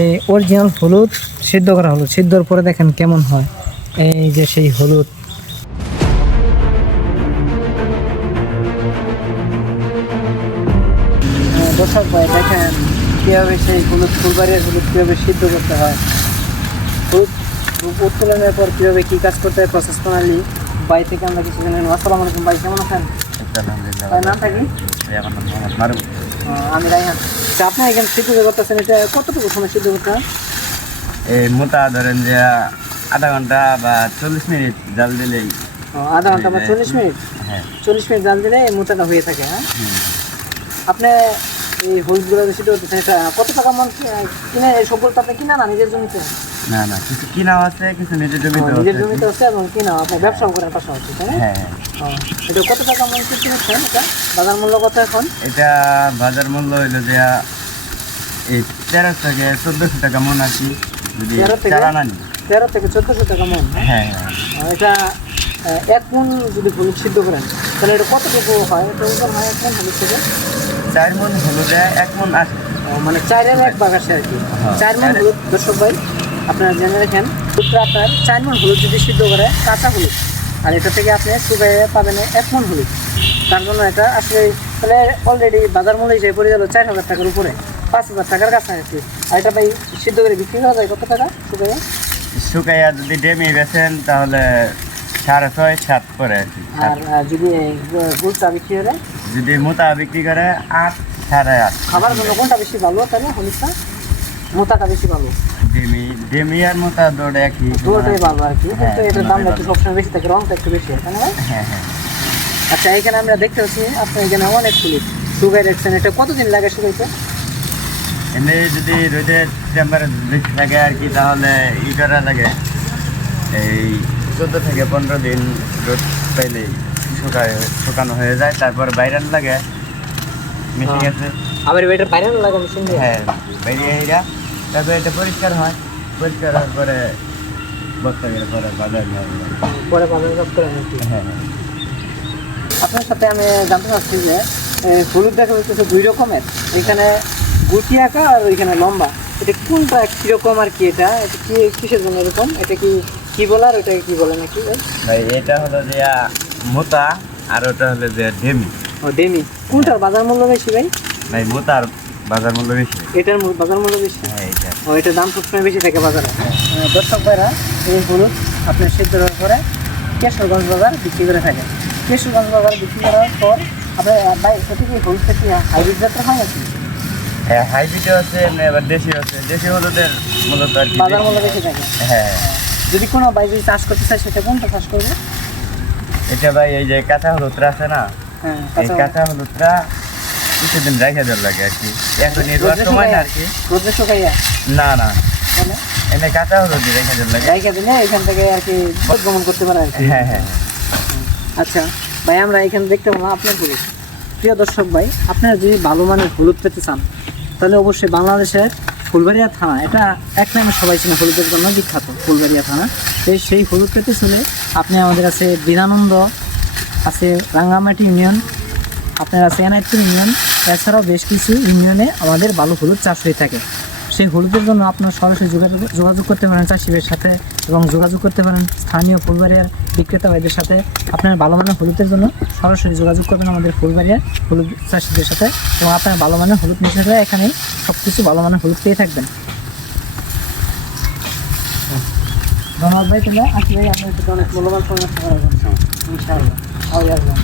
এই অরিজিনাল হলুদ সিদ্ধ করা হলুদ, সিদ্ধর পরে দেখেন কেমন হয়। এই যে সেই হলুদ, দর্শক ভাই দেখেন কীভাবে সেই হলুদ, ফুলবাড়ির হলুদ কীভাবে সিদ্ধ করতে হয়, হলুদ উত্তোলনের পর কীভাবে কী কাজ করতে হয়, প্রসেস প্রণালী বাই থেকে আমরা কিছু জানেন। আসসালামু আলাইকুম ভাই, কেমন আছেন? ভাই নামটা কি? আমি রাইহান। আচ্ছা, আপনি এখানে সিদ্ধ করতেছেন, এটা কতটুকু সময় সিদ্ধ করতে হয়? এই মোটা ধরেন যে আধা ঘন্টা বা 40 মিনিট জাল দিলেই। আধা ঘন্টা বা 40 মিনিট? হ্যাঁ, 40 মিনিট জাল দিলে এই মোটাটা হয়ে থাকে। হ্যাঁ, আপনি এই হলুদগুলো সিদ্ধ করতেছেন, এটা কত টাকা মন কিনে? এই সবগুলো তো আপনি কিনা না নিজের জমিতে? না না, কিছু কিনাও আছে, কিছু নিজের জমিতে আছে। নিজের জমিতে আছে এবং কিনা আপনি ব্যবসা করেন পাশাপাশি, তাই না? হ্যাঁ। এটা কত টাকা মন কিনেছেন? এটা বাজার মূল্য কত এখন? এটা বাজার মূল্য হইলো যে এই 13 থেকে 1400 টাকা মন আর কি, যদি 13 থেকে 1400 টাকা মন। হ্যাঁ, এটা এক মন যদি হলুদ সিদ্ধ করেন তাহলে এটা কতটুকু হয়? এটা ওজন হয় এক মন হলুদ থেকে? 4 মন হলুদে 1 মন আসে। মানে 4-এর 1 ভাগ আসে আর কি। 4 মন হলুদ। দর্শক ভাই আপনারা জেনে রাখেন, আপনার 4 মন হলুদ যদি সিদ্ধ করে, কাঁচা হলুদ, আর এটা থেকে আপনি শুকাইয়ে পাবেন 1 মন হলুদ। তার জন্য এটা আসলে তাহলে অলরেডি বাজার মূল্য হিসেবে পড়ে গেল 4000 টাকার উপরে, 5000 টাকার কাছাকাছি। আর এটা ভাই সিদ্ধ করে বিক্রি করা যায় কত টাকা শুকাইয়া? শুকাইয়া যদি ডেমি বেছেন তাহলে 6.5-7 করে আর কি। আর যদি গুড়টা বিক্রি করে? যদি মোটা বিক্রি করে 8, 8.5। খাবার জন্য কোনটা বেশি ভালো তাহলে? হলুদটা, মোটাটা বেশি ভালো? ডেমি আর মোটা দুটো একই, দুটোটাই ভালো আর কি, কিন্তু এটার দামটা একটু সবসময় বেশি থাকে, রংটা একটু বেশি হয়, তাই না? হ্যাঁ। আচ্ছা, এখানে আমরা দেখতে পাচ্ছি আপনার এখানে অনেক হলুদ শুকাই রাখছেন। এটা কতদিন লাগে শুকাইতে? এমনি যদি রোদের টেম্পারেচার বেশি থাকে আর কি, তাহলে করা লাগে এই 14 থেকে 15 দিন রোদ পাইলেই শুকানো হয়ে যায়। তারপর বাইরে লাগে মেশিন আছে। আবার এটা বাইরে লাগে মেশিন দিয়ে? হ্যাঁ, বাইরে এরা তারপরে এটা পরিষ্কার হয়, পরিষ্কার হওয়ার পরে বস্তা গেলে পরে বাজার কাজ করে নাকি? হ্যাঁ। আপনার সাথে আমি জানতে চাচ্ছি যে হলুদ দেখা যাচ্ছে 2 রকমের, এখানে গুটি আঁকা আর ওইখানে লম্বা, এটা কোনটা কীরকম আর কি? এটা কি কিসের জন্য এরকম? এটা কি বলে আর ওটাকে কি বলে নাকি ভাই? এটা হলো যে মোটা আর ওটা হলো যে ডেমি। ও ডেমি। কোনটার বাজার মূল্য বেশি ভাই? ভাই মোটার বাজার মূল্য বেশি। এটার বাজার মূল্য বেশি? হ্যাঁ, এটা এটার দাম সবসময় বেশি থাকে বাজারে। দর্শক ভাইরা, এই হলুদ আপনার সিদ্ধ করার পরে কেশরগঞ্জ বাজার বিক্রি করে থাকে। কেশরগঞ্জ বাজার বিক্রি করার পর আপনার ভাই এটা কি হলুদটা কি হাইব্রিড জাতের হয় নাকি? হ্যাঁ, হাইব্রিডও আছে, এমনি আবার দেশি আছে। দেশি হলুদের মূলত আর কি বাজার মূল্য বেশি থাকে। হ্যাঁ। যদি কোনো ভাই যদি চাষ করতে চায় সেটা কোনটা চাষ করবে? এটা ভাই এই যে কাঁচা হলুদটা আছে না, হ্যাঁ, এই কাঁচা হলুদটা কিছুদিন রেখে দেওয়ার লাগে আর কি। এখন রোদের সময় না আর কি। রোদে শুকাইয়া? না, এমনি কাঁচা হলুদ রেখে দেওয়ার লাগে। রেখে দিলে এখান থেকে আর কি গমন করতে পারে আর কি। হ্যাঁ। আচ্ছা ভাই, আমরা এখানে দেখতে পেলাম আপনার হলুদ। প্রিয় দর্শক ভাই, আপনারা যদি ভালো মানের হলুদ পেতে চান তাহলে অবশ্যই বাংলাদেশের ফুলবাড়িয়া থানা, এটা এক নামে সবাই চিনে, হলুদের জন্য বিখ্যাত ফুলবাড়িয়া থানা। সেই হলুদ পেতে চলে আপনি আমাদের আছে বিধানন্দ আছে, রাঙ্গামাটি ইউনিয়ন, আপনার আছে এনায়তপুর ইউনিয়ন, এছাড়াও বেশ কিছু ইউনিয়নে আমাদের ভালো হলুদ চাষ হয়ে থাকে। সেই হলুদের জন্য আপনার সরাসরি যোগাযোগ করতে পারেন চাষিদের সাথে, এবং যোগাযোগ করতে পারেন স্থানীয় ফুলবাড়িয়ার বিক্রেতা ভাইদের সাথে। আপনার ভালো মানের হলুদের জন্য সরাসরি যোগাযোগ করবেন আমাদের ফুলবাড়িয়ার হলুদ চাষিদের সাথে, এবং আপনার ভালো মানের হলুদ নিতে হলে এখানেই সব কিছু ভালো মানের হলুদ পেয়ে থাকবেন। ধন্যবাদ ভাই, তাহলে আসলে আমরা অনেক মূল্যবান সময় ইনশাআল্লাহ।